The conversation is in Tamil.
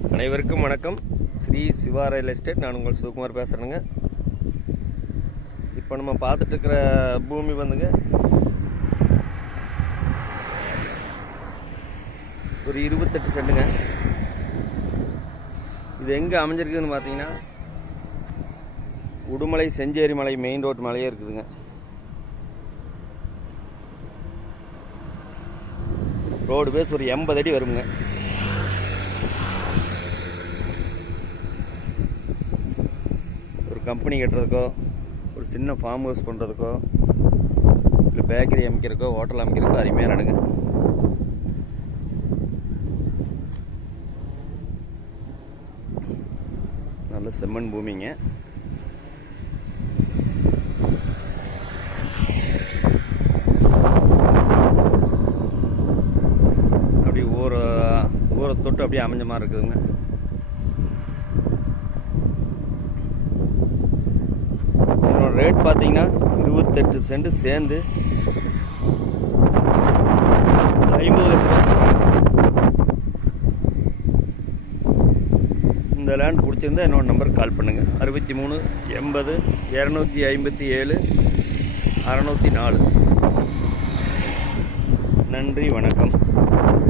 அனைவருக்கும் வணக்கம். Sri Siva real estate. நான் உங்கள் சிவகுமார் பேசுகிறேங்க. இப்போ நம்ம பார்த்துட்டு இருக்கிற பூமி வந்துங்க ஒரு 28 சென்ட்டுங்க. இது எங்கே அமைஞ்சிருக்குதுன்னு பார்த்தீங்கன்னா உடுமலை செஞ்சேரி மலை மெயின் ரோட் மலையே இருக்குதுங்க. ரோடு பேஸ் ஒரு 80 அடி வருங்க. ஒரு கம்பெனி கட்டுறதுக்கோ, ஒரு சின்ன ஃபார்ம் ஹவுஸ் பண்ணுறதுக்கோ, இல்லை பேக்கரி அமைக்கிறதுக்கோ, ஹோட்டல் அமைக்கிறதுக்கோ அருமையாக நடங்க. நல்ல செம்மண் பூமிங்க. அப்படி ஊரை தொட்டு அப்படியே அமைஞ்ச மாதிரி இருக்குதுங்க. இதனோட ரேட் பார்த்தீங்கன்னா 28 சென்ட் சேர்ந்து 50 லட்சம் ரூபா. இந்த லேண்ட் பிடிச்சிருந்தா என்னோட நம்பருக்கு கால் பண்ணுங்கள். 63 80 257 604. நன்றி, வணக்கம்.